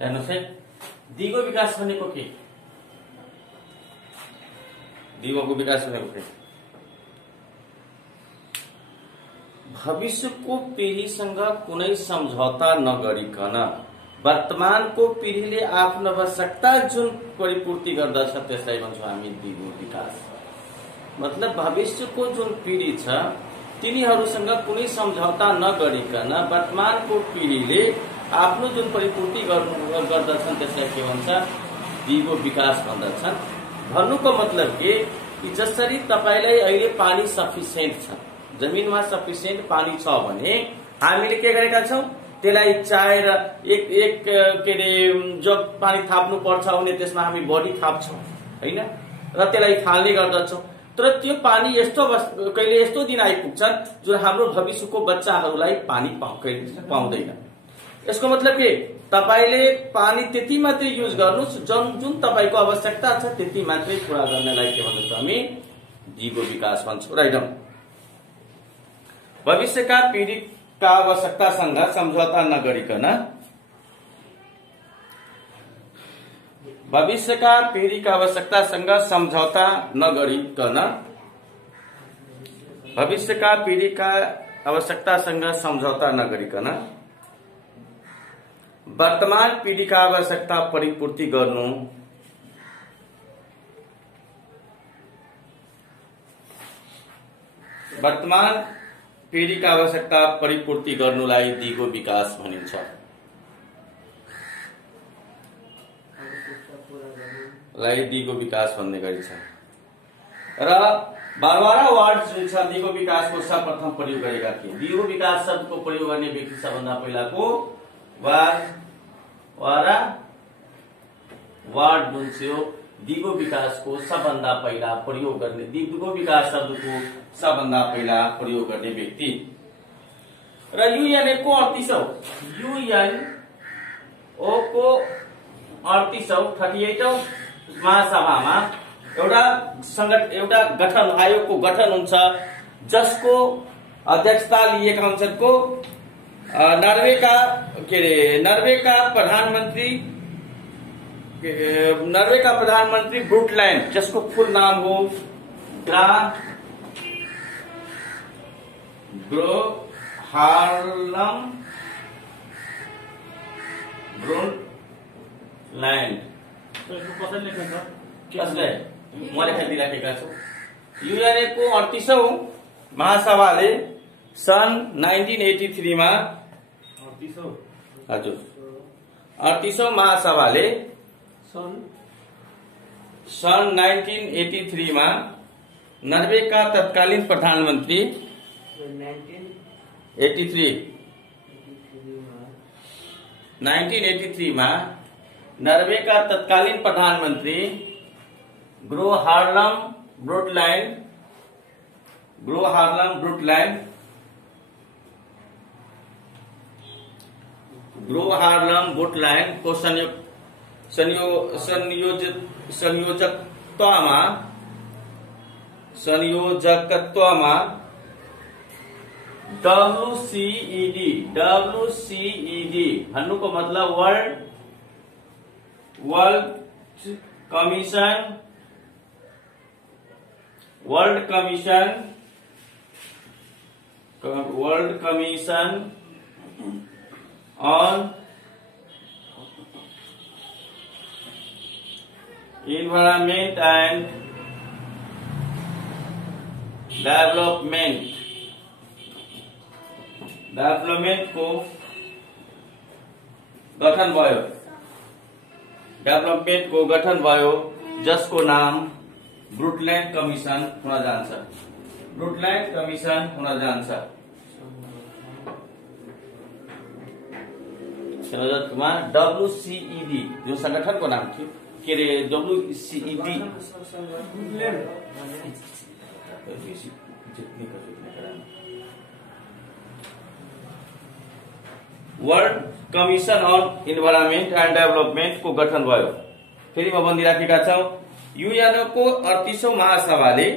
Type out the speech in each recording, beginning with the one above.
हेर्नुहोस् है, दिगो विकास भनेको के? दिगोको विकास भनेको के? भविष्यको पीढ़ीसँग कुनै सम्झौता नगरिकन वर्तमानको पीढ़ीले आफ्नो आवश्यकता जुन परिपूर्ति गर्दछ त्यसलाई भन्छौँ हामी दिगो विकास। मतलब भविष्यको जुन पीढ़ी छ तिनीहरूसँग कुनै सम्झौता नगरिकन वर्तमानको पीढ़ीले आफ्नो जुन परिपूर्ति गर्दछन् त्यसलाई के भन्छ? दिगो विकास भन्दछन्। भन्नुको मतलब के कि जसरी तपाईलाई अहिले पानी सफिसिएन्ट छ, जमिनमा सफिसिएन्ट पानी छ भने हामीले के गरेका छौं? त्यसलाई चाहेर एक के अरे जग पानी थाप्नु पर्छ भने त्यसमा हामी बढी थाप्छौं हैन, र त्यसलाई फाल्ने गर्दछौं। तर त्यो पानी यस्तो कहिले यस्तो दिन आइपुग्छन् जुन हाम्रो भविष्यको बच्चाहरूलाई पानी पाउँदैन। यसको मतलब के? तपाईले पानी त्यति मात्रै युज गर्नुस् जुन तपाईको आवश्यकता छ त्यति मात्रै पूरा गर्नलाई के भन्छौं हामी? दिगो विकास भन्छौं। राइट। भविष्यका पीढ़ीका आवश्यकतासँग सम्झौता नगरिकन भविष्यका पीढ़ीका आवश्यकतासँग सम्झौता नगरिकन भविष्यका पीढ़ीका आवश्यकतासँग सम्झौता नगरिकन वर्तमान पीढ़ीका आवश्यकता परिपूर्ति गर्नु वर्तमान पीढ़ीका आवश्यकता परिपूर्ति गर्नुलाई दिगो विकास भनिन्छ। लाई दिगो विकास भन्ने गरिन्छ। र 12 वार्ड जुन छ दिगो विकासको सर्वप्रथम प्रयोग गरेका थिए। दिगो विकास शब्दको प्रयोग गर्ने व्यक्ति सबभन्दा पहिलाको वार्ड जुन थियो दिगो विकासको सबभन्दा पहिला प्रयोग गर्ने, दिगो विकास शब्दको सबभन्दा पहिला प्रयोग गर्ने व्यक्ति। र युएनओ को 38औं महासभामा एउटा गठन आयोगको गठन हुन्छ जसको अध्यक्षता लिएका हुन्छन् को नर्वेका प्रधानमन्त्री ब्रुटल्यान्ड, जसको फुल नाम हो ग्रो हार्लम ब्रुटल्यान्ड। कसले म लेखाइदिराखेका छु। युएनओ को 38औं महासभाले सन् 1983 मा हजुर 38औं महासभाले सन् 1983 मा नर्वेका तत्कालीन प्रधानमन्त्री 1983 मा नर्वेका तत्कालीन प्रधानमन्त्री ग्रो हार्लम ब्रुटल्यान्ड को संयोजकत्वमा WCED भन्नुको मतलब world commission on environment and development को गठन भयो जसको नाम ब्रुटल्यान्ड कमिसन हुन जान्छ। सनोज कुमार WCED जो संगठन को नाम थियो के रे WCED world commission on environment and development को गठन भयो। फेरि म भनिराखेका छौं युएनओ को 38औं महासभाले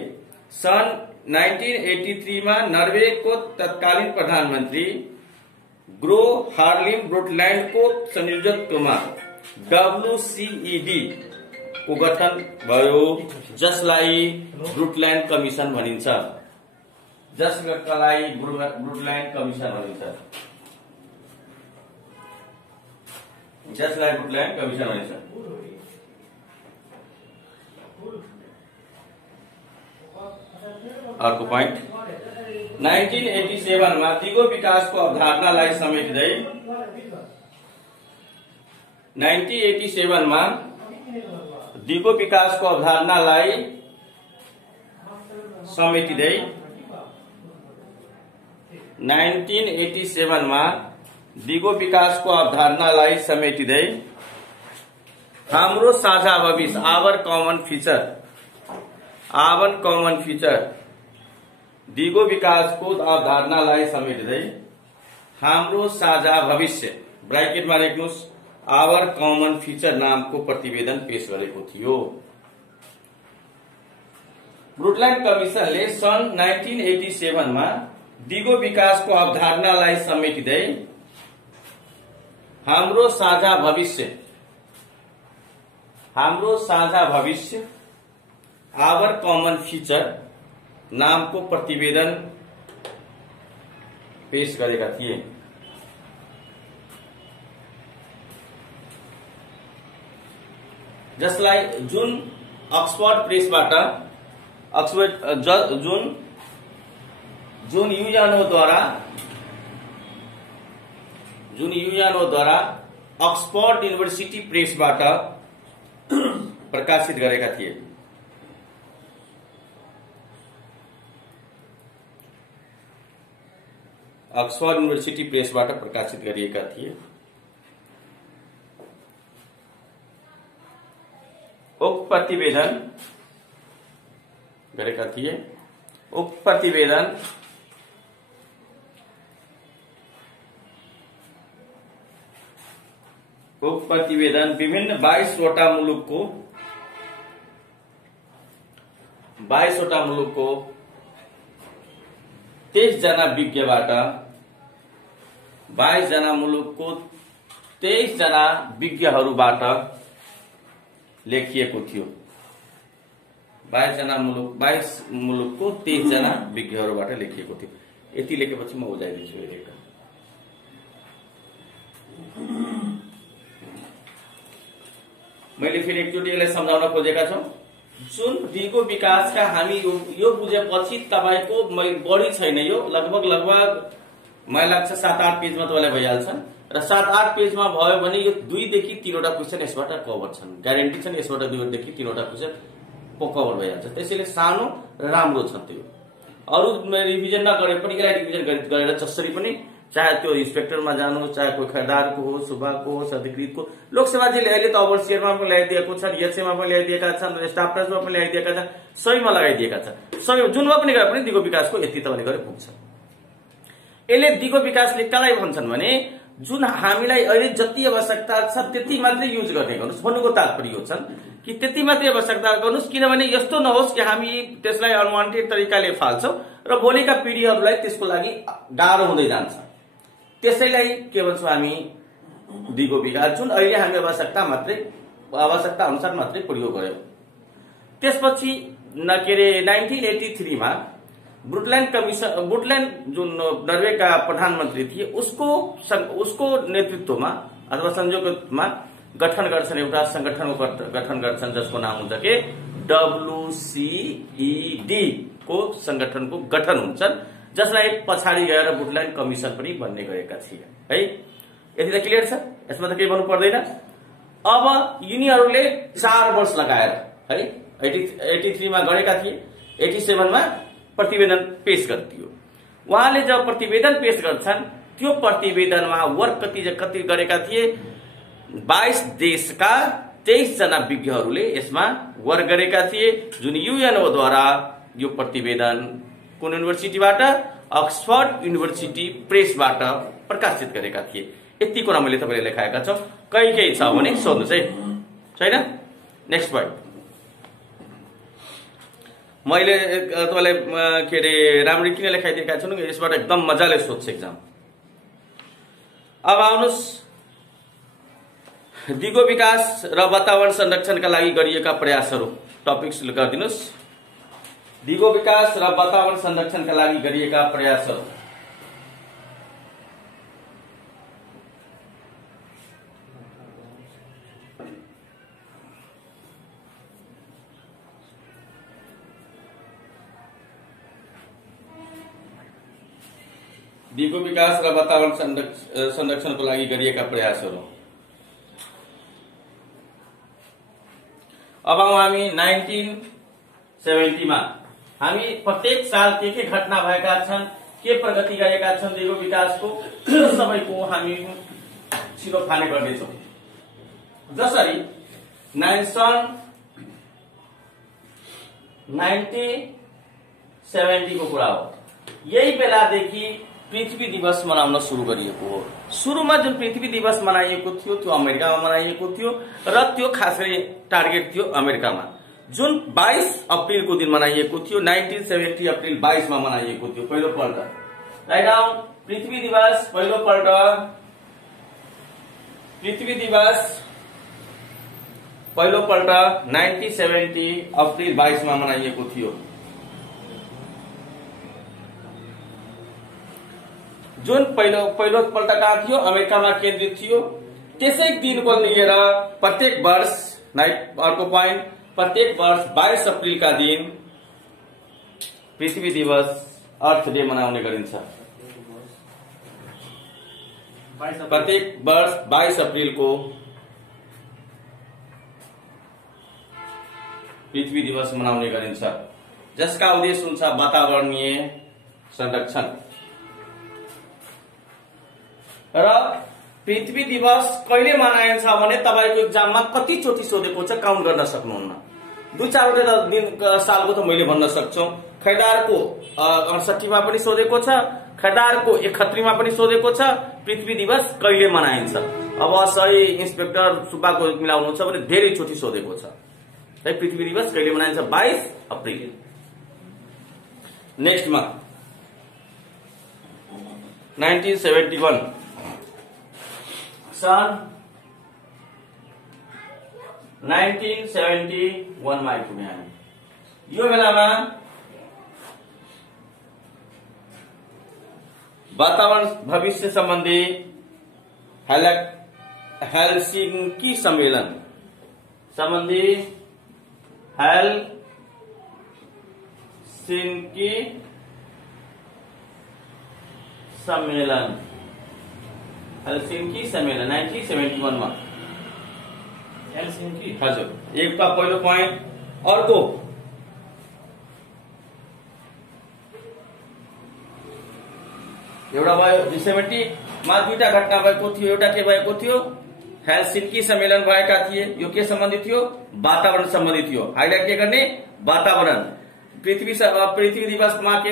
सन् 1983 मा नर्वेको तत्कालीन प्रधानमन्त्री ग्रो हार्लिम ब्रुटल्यान्डको संयोजकत्वमा WCED को गठन भयो, जसलाई ब्रुटल्यान्ड कमिसन भनिन्छ। जसलाई ब्रुटल्यान्ड कमिसन भनिन्छ। जसलाई ब्रुटल्यान्ड कमिसन भनिन्छ। अर्को पोइन्ट 1987 मा दिगो विकासको अवधारणालाई समेट्दै 1987 मा दिगो विकासको अवधारणालाई समेटिँदै 1987 मा दिगो विकासको अवधारणालाई समेटिँदै हाम्रो साझा भविष्य आवर कमन फ्यूचर दिगो विकासको अवधारणालाई समेट्दै हाम्रो साझा भविष्य ब्राकेटमा लेख्नुस् आवर कमन फ्यूचर नामको प्रतिवेदन पेश गरेको थियो। ब्रुटल्यान्ड कमिसनले सन् 1987 मा दिगो विकासको अवधारणालाई समेटिँदै हाम्रो साझा भविष्य आवर कमन फ्यूचर नामको प्रतिवेदन पेश गरेका थिए। जसलाई जुन अक्सफोर्ड प्रेसबाट जुन युएनओ द्वारा अक्सफोर्ड यूनिवर्सिटी प्रेसबाट प्रकाशित गरेका थिए। अक्सफोर्ड यूनिवर्सिटी प्रेसबाट प्रकाशित गरिएका थिए। उक्त प्रतिवेदन गरेका थिए। उक्त प्रतिवेदन विभिन्न 22 वटा मुलुकको 23 जना विज्ञबाट 22 जना मुलुकको 23 जना विज्ञहरूबाट लेखिएको थियो। 22 मुलुकको 23 जना विज्ञहरूबाट लेखिएको थियो। यति लेखेपछि म बुझाइदिन्छु। मैले फेरि एकचोटि यसलाई सम्झाउन खोजेका छौं। जुन दिगो विकासका हामी यो बुझेपछि तपाईको बढी छैन, यो लगभग मलाई लाग्छ 7-8 पेजमा तपाईलाई भइहाल्छ। र 7-8 पेजमा भयो भने यो 2 देखि 3 वटा क्वेशन यसबाट कभर छन्। ग्यारेन्टी छन् यसबाट 2 देखि 3 वटा क्वेशन कभर भइहाल्छ। त्यसैले सानो र राम्रो छ त्यो। अरु रिभिजन नगरे पनि यसलाई रिभिजन गरेर जसरी पनि चाहे त्यो इन्स्पेक्टरमा जानु, चाहे कोही खरिदारको हो, सुब्बाको हो, अधिकृतको, लोकसेवाजीले अहिले त ओभरसियरमा पनि ल्याइदिएको छन्, एचएमा पनि ल्याइदिएका छन्, स्टाफ नर्समा पनि ल्याइदिएका छन्, सबैमा लगाइदिएका छन्। सबै जुनमा पनि गए पनि दिगो विकासको यति तपाईँले गरे पुग्छ। यसले दिगो विकासले कसलाई भन्छन् भने जुन हामीलाई अहिले जति आवश्यकता छ त्यति मात्रै युज गर्ने गर्नुस् भन्नुको तात्पर्य हो छन् कि त्यति मात्रै आवश्यकता गर्नुस्। किनभने यस्तो नहोस् कि हामी त्यसलाई अनवान्टेड तरिकाले फाल्छौं र भोलिका पिढीहरूलाई त्यसको लागि गाह्रो हुँदै जान्छ। त्यसैलाई के भन्छौं हामी दिगो विकास जुन अहिले हामी आवश्यकता अनुसार मात्रै प्रयोग गर्यौं। त्यसपछि 1983 मा ब्रुटल्यान्ड जुन नर्वेका प्रधानमन्त्री थिए उसको नेतृत्वमा अथवा संयोजकत्वमा गठन गर्छन्, एउटा संगठनको गठन गर्छन् जसको नाम हुन्छ के WCED को संगठनको गठन हुन्छन्, जसलाई पछाडि गएर ब्रुटल्यान्ड कमिसन पनि बन्ने गरेका थिए है। यति त क्लियर छ, यसमा त केही भन्नु पर्दैन। अब यिनीहरूले 4 वर्ष लगाएर है 83 मा गरेका थिए, 87 मा प्रतिवेदन पेश गरिदियो। उहाँले जब प्रतिवेदन पेश गर्छन् त्यो प्रतिवेदनमा वर्क कति गरेका थिए 22 देशका 23 जना विज्ञहरूले यसमा वर्क गरेका थिए। जुन युएनओ द्वारा यो प्रतिवेदन कुन युनिभर्सिटीबाट अक्सफोर्ड युनिभर्सिटी प्रेसबाट प्रकाशित गरेका थिए। यति कुरा मैले तपाईलाई लेखाएका छु। केही छ भने सोध्नुस् है, छैन? नेक्स्ट पोइन्ट मैले तपाईलाई के रे राम्ररी किन लेखाइदिएका छु, यसबाट एकदम मजाले सोध्छ एक्जाम। अब आउनुहोस् दिगो विकास र वातावरण संरक्षणका लागि गरिएका प्रयासहरू टपिक्स गरिदिनुस्। दिगो विकास र वातावरण संरक्षणका लागि गरिएका प्रयासहरू। दिगो विकास र वातावरण संरक्षणको लागि गरिएका प्रयासहरू। अब हामी 1970 मा हामी प्रत्येक साल के घटना भएका छन्, के प्रगति गरेका छन् दिगो विकासको, त्यो सबैको हामी छिरोफानी गर्नेछौँ। जसरी सन् 1970 को कुरा हो। यही बेलादेखि पृथ्वी दिवस मनाउन सुरु गरिएको हो। सुरुमा जुन पृथ्वी दिवस मनाइएको थियो त्यो अमेरिकामा मनाइएको थियो र त्यो खासै टार्गेट थियो अमेरिकामा। जुन 22 अप्रिलको दिन मनाइएको थियो, 1970 अप्रिल 22 मा मनाइएको थियो पहिलोपल्ट। राइट डाउन पृथ्वी दिवस पहिलोपल्ट पृथ्वी दिवस पहिलोपल्ट 1970 अप्रिल 22 मा मनाइएको थियो। जुन पहिलोपल्ट कहाँ थियो, अमेरिकामा केन्द्रित थियो। त्यसै दिनको लिएर प्रत्येक वर्ष अर्को पोइन्ट, प्रत्येक वर्ष 22 अप्रिलका दिन पृथ्वी दिवस अर्थ डे मनाउने गरिन्छ। प्रत्येक वर्ष 22 अप्रिल को पृथ्वी दिवस मनाउने गरिन्छ, जसका उद्देश्य हुन्छ वातावरणीय संरक्षण। र पृथ्वी दिवस कहिले मनाइन्छ भने तपाईको एक्जाममा कति चोटि सोधेको छ काउन्ट गर्न सक्नुहुन्न। 2-4 दिन सालको त मैले भन्न सक्छु। खैदारको 68 मा पनि सोधेको छ, खैदारको 71 मा पनि सोधेको छ पृथ्वी दिवस कहिले मनाइन्छ। अब सही इन्स्पेक्टर सुब्बाको मिलाउनुहुन्छ भने धेरै चोटि सोधेको छ। है पृथ्वी दिवस कहिले मनाइन्छ? 22 अप्रिल। नेक्स्टमा 1971 सन् 1971 मा आइपुग्यौं हामी। यो बेलामा वातावरण भविष्य सम्बन्धी हेलसिंकी सम्मेलन सम्बन्धी हेलसिंकी सम्मेलन 1971 मा हेलसिंकी। हजुर, एक त पहिलो पोइन्ट। अर्को एउटा भयो 70 मा दुईटा घटना भएको थियो। एउटा के भएको थियो? हेलसिंकी सम्मेलन भएका थिए। यो के सम्बन्धी थियो? वातावरण सम्बन्धी थियो। हाइलाइट के गर्ने? वातावरण। पृथ्वी दिवसमा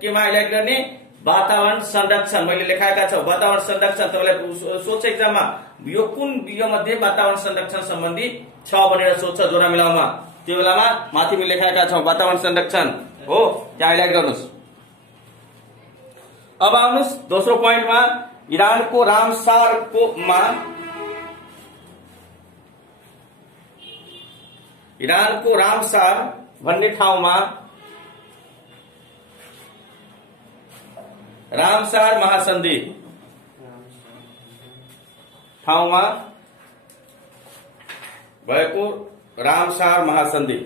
केमा हाइलाइट गर्ने? वातावरण संरक्षण। मैले लेखाएका छ वातावरण संरक्षण। तपाईलाई सोध्छ एक्जाममा यो कुन यो मध्ये वातावरण संरक्षण सम्बन्धी छ भनेर सोध्छ जोडा मिलाउमा। त्यो बेलामा माथि मैले लेखाएका छौं वातावरण संरक्षण हो, त्यहाँ हाइलाइट गर्नुस्। अब आउनुस् दोस्रो पोइन्टमा, इरानको रामसार भन्ने ठाउँमा रामसार महासन्धि ठाउँमा भएको रामसार महासन्धि।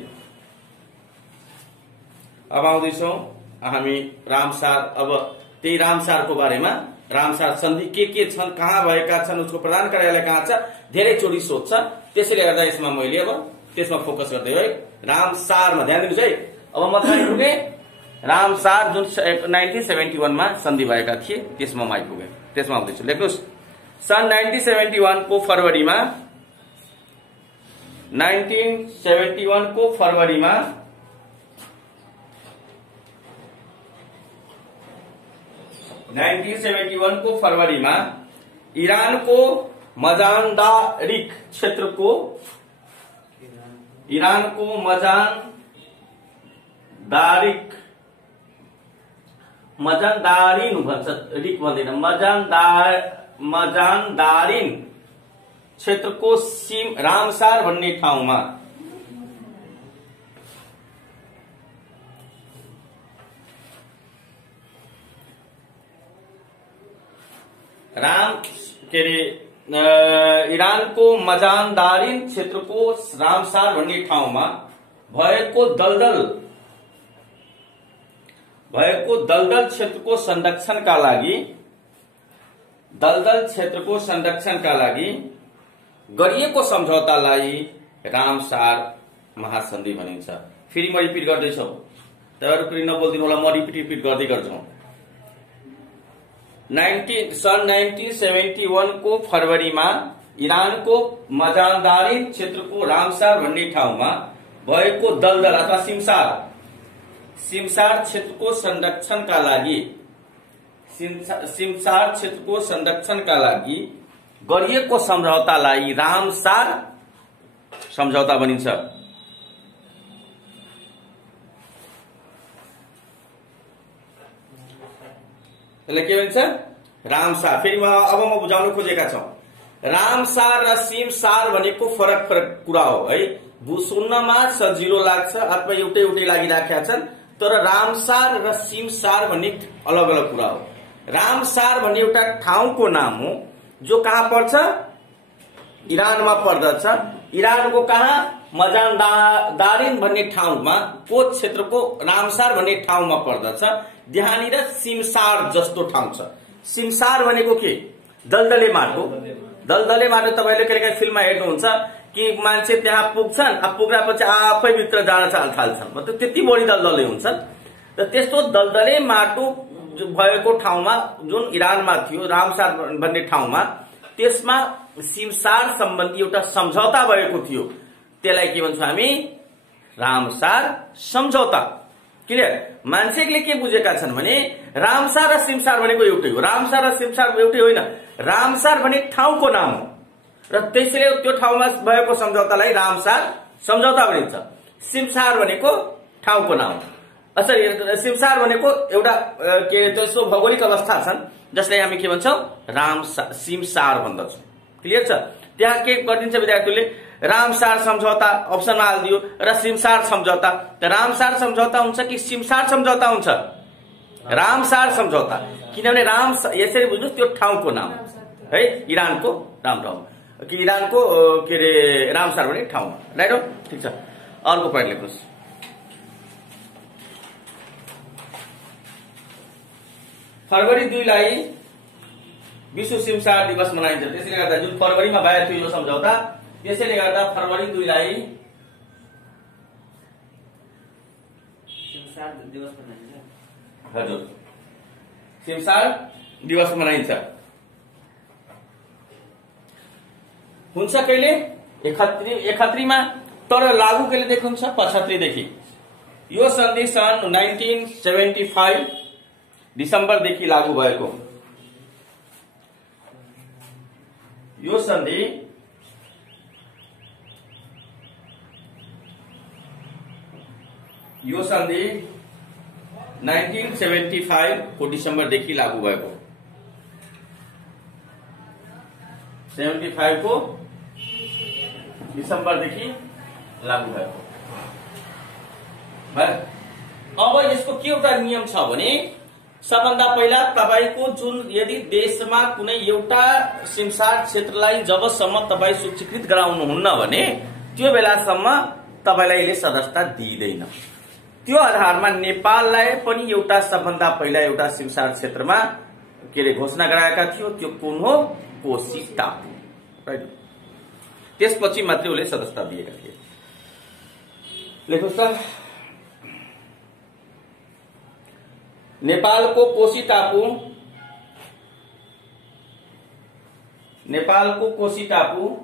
अब आउँदैछौं हामी रामसार। अब त्यही रामसारको बारेमा, रामसार सन्धि के छन्, कहाँ भएका छन्, उसको प्रधान कार्यालय कहाँ छ, धेरै चोटि सोध्छ। त्यसैले गर्दा यसमा मैले अब त्यसमा फोकस गर्दै है रामसारमा ध्यान दिनुस् है। अब म आइपुगे रामसार जुन 1971 मा सन्धि भएका थिए त्यसमा म आइपुगे। त्यसमा आउँदैछु, लेख्नुस्। सन् 1971 को फरवरीमा 1971 को फरवरीमा इरानको मजान्दारिक क्षेत्रको मजान्दारिन भन्छ, रिक भन्दैन, मजानदारिन क्षेत्रको रामसार भन्ने ठाउँमा इरानको मजानदारिन क्षेत्रको रामसार भन्ने ठाउँमा भएको दलदल क्षेत्रको संरक्षणका लागि गरिएको सम्झौतालाई रामसार महासन्धि भनिन्छ। फेरि म रिपिट गर्दैछु, तपाईहरु फेरि नबोल्दिनु होला, म रिपिट गर्दै गर्छु। सन् 1971 को फरवरीमा इरानको मजानदारिन क्षेत्रको रामसार भन्ने ठाउँमा भएको दलदल अथवा सिमसार क्षेत्रको संरक्षणका लागि गरिएको सम्झौतालाई रामसार सम्झौता भनिन्छ। यसलाई के भन्छ? रामसार। फेरि अब म बुझाउन खोजेका छौं, रामसार र सिमसार भनेको फरक कुरा हो है। सुन्नमा सजिलो लाग्छ अथवा एउटै लागिराखेका छन्, तर रामसार र सिमसार भन्ने अलग अलग कुरा हो। रामसार भन्ने एउटा ठाउँको नाम हो जो कहाँ पर्छ? इरानमा पर्दछ। इरानको कहाँ? मजानदारिन भन्ने ठाउँमा को क्षेत्रको रामसार भन्ने ठाउँमा पर्दछ। त्यहाँनिर सिमसार जस्तो ठाउँ छ। सिमसार भनेको के? दलदले माटो। दलदले माटो तपाईले कहिलेकाहीँ फिल्ममा हेर्नुहुन्छ कि मान्छे त्यहाँ पुग्छन्, पुग्दापछि आफै भित्र जान थाल्छन्, मतलब त्यति बढी दलदले हुन्छन्। र त्यस्तो दलदले माटो भएको ठाउँमा जुन इरानमा थियो रामसार भन्ने ठाउँमा, त्यसमा सिमसार सम्बन्धी एउटा सम्झौता भएको थियो। त्यसलाई के भन्छौं हामी? रामसार सम्झौता। क्लियर? मान्छेले के बुझेका छन् भने रामसार र सिमसार भनेको एउटै हो। रामसार र सिमसार एउटै होइन। रामसार भन्ने ठाउँको नाम हो र त्यसैले त्यो ठाउँमा भएको सम्झौतालाई रामसार सम्झौता भनिन्छ। सिमसार भनेको ठाउँको नाम हो। असरी सिमसार भनेको एउटा के त्यसको भौगोलिक अवस्था छन् जसलाई हामी के भन्छौं? सिमसार भन्दछौं। क्लियर छ? त्यहाँ के गरिदिन्छ विद्यार्थीले? रामसार सम्झौता अप्सनमा हालिदियो र सिमसार सम्झौता। त रामसार सम्झौता हुन्छ कि सिमसार सम्झौता हुन्छ? रामसार सम्झौता। किनभने यसरी बुझ्नु, त्यो ठाउँको नाम है, इरानको कि इरानको के अरे रामसार भन्ने ठाउँमा। राइट हो? ठिक छ। अर्को पोइन्ट लेख्नुहोस्। फरवरी 2 लाई विश्व सिमसार दिवस मनाइन्छ। त्यसैले गर्दा जुन फरवरीमा भएको थियो यो सम्झौता, त्यसैले गर्दा फरवरी 2 लाई सिमसार दिवस मनाइन्छ। हजुर, सिमसार दिवस मनाइन्छ। हुन्छ कहिले? 71 मा, तर लागू कहिले देखि हुन्छ? 75 देखि। यो सन्धि सन् 1975 डिसेम्बर देखि लागू भएको। यो सन्धि यो सन्धि 1975 को डिसेम्बर देखि लागू भएको। 75 को डिसेम्बर देखि लागू भएको। अब यसको के एउटा नियम छ भने, सबभन्दा पहिला तपाईको जुन यदि देशमा कुनै एउटा सिमसार क्षेत्रलाई जबसम्म तपाई सूचीकृत गराउनुहुन्न भने त्यो बेलासम्म तपाईलाई यसले सदस्यता दिइदैन। त्यो आधारमा नेपाललाई पनि एउटा सबभन्दा पहिला एउटा सिमसार क्षेत्रमा के रे घोषणा गराएका थियो। त्यो कुन हो? कोशी टापु। राइट? त्यसपछि मात्रै उसले सदस्यता दिएका थिए। लेख्नुहोस् त, नेपालको कोशी टापु नेपालको कोशी टापु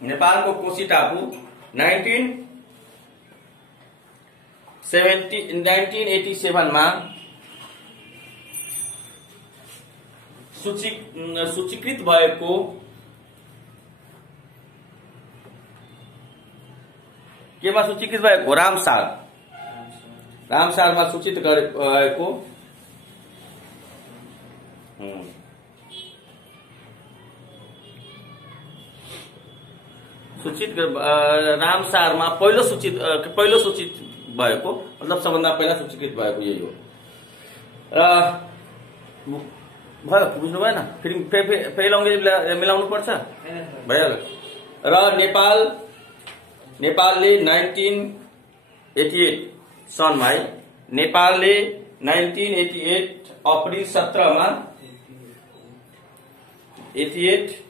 नेपालको कोशी टापु 1987 मा सूचीकृत भएको केमा सूचीकृत भएको? रामसारमा सूचित भएको सूचित रामसारमा पहिलो सूचित भएको मतलब सबभन्दा पहिला सूचीकृत भएको यही हो। भयो, बुझ्नु भएन? फेरि अङ्ग्रेजी मिलाउनु पर्छ, भइहाल्यो। र नेपालले 1988 सनमा है, नेपालले 1988 अप्रिल 17मा 88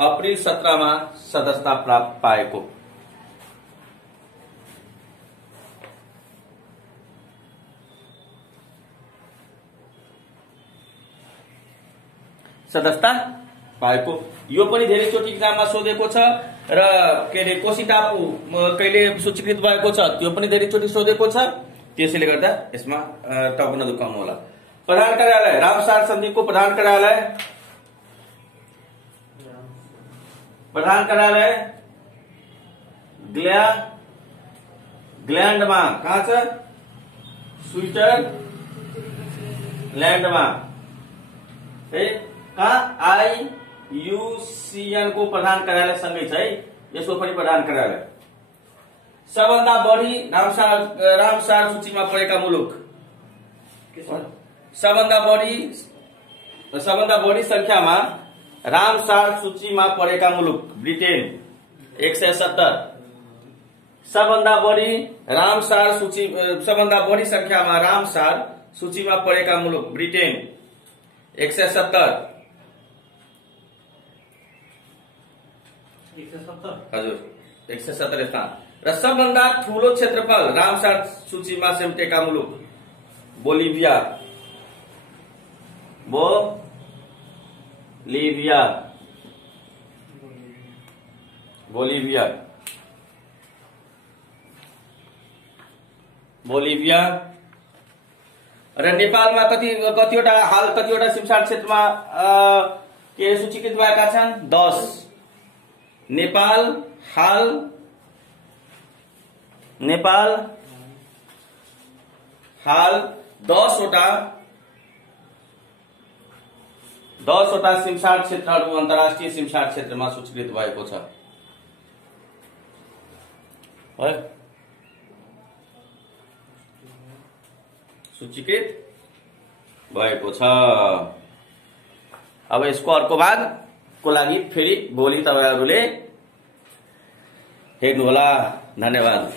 अप्रिल 17मा सदस्यता प्राप्त पाएको। सदस्यता पाएको यो पनि धेरैचोटि इक्जाममा सोधेको छ र के अरे कोशी टापु कहिले सूचीकृत भएको छ त्यो पनि धेरैचोटि सोधेको छ। त्यसैले गर्दा यसमा टक्क नदुखाउनु होला। प्रधान कार्यालय रामसार सन्धिको प्रधान कार्यालय ग्ल्यान्डमा कहाँ छ? स्विट्जरल्यान्डमा है। कहाँ? IUCN को प्रधान कार्यालय सँगै छ है, यसको पनि प्रधान कार्यालय। सबभन्दा बढी रामसार सूचीमा परेका मुलुक, सबभन्दा बढी संख्यामा रामसार सूचीमा परेका मुलुक ब्रिटेन 170। सबभन्दा बढी संख्यामा रामसार सूचीमा परेका मुलुक ब्रिटेन 170 हजुर 170 स्थान। र सबभन्दा ठूलो क्षेत्रफल रामसार सूचीमा सेम्टेका मुलुक बोलिभिया र नेपालमा कतिवटा सिमसार क्षेत्रमा के सूचीकृत भएका छन्? 10। नेपाल हाल 10वटा सिमसार क्षेत्रहरू अन्तर्राष्ट्रिय सिमसार क्षेत्रमा सूचीकृत भएको छ। सूचीकृत भएको छ। अब यसको अर्को भागको लागि फेरि भोलि तपाईहरुले हेर्नु होला। धन्यवाद।